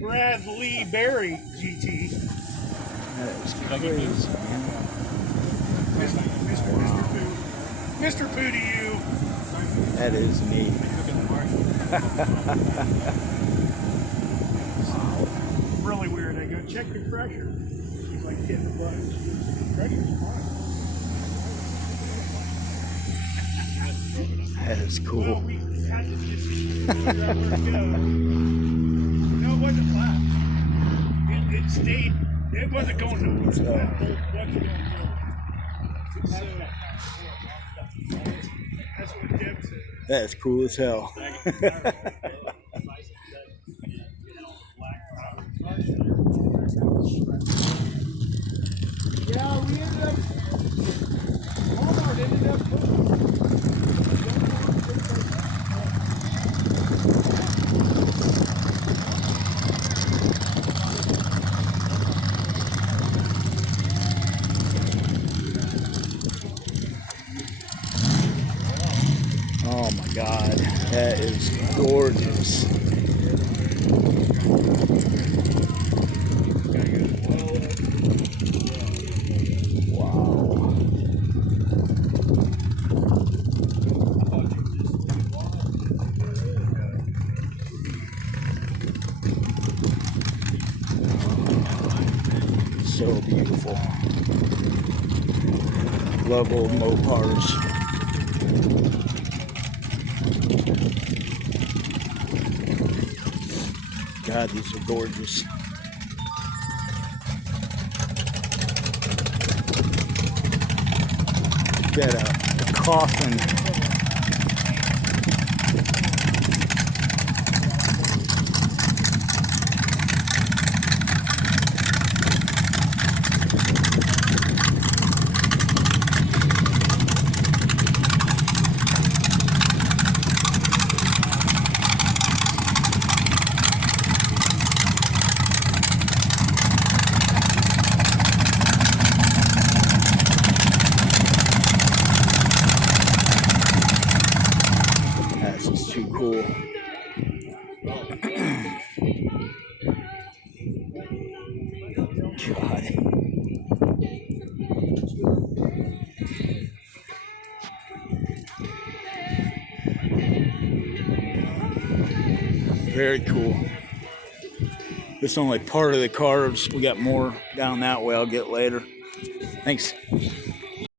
Bradley Berry GT. That is crazy, man. Mr. Pooh to you. That is neat. Really weird. I go, check your pressure. She's like hitting the button. Pressure's fine. That is cool. Well, we had to just figure out where to go. No, it wasn't flat. It stayed. It wasn't going nowhere. That bolt wasn't going nowhere. So, that's what Deb said. That is cool as hell. Yeah, we ended up. Walmart ended up Oh my God, that is gorgeous. Wow. So beautiful. Love old Mopars. God, these are gorgeous. Got a Coffin. That's just too cool. God. Very cool. This is only part of the cars. We got more down that way I'll get later. Thanks.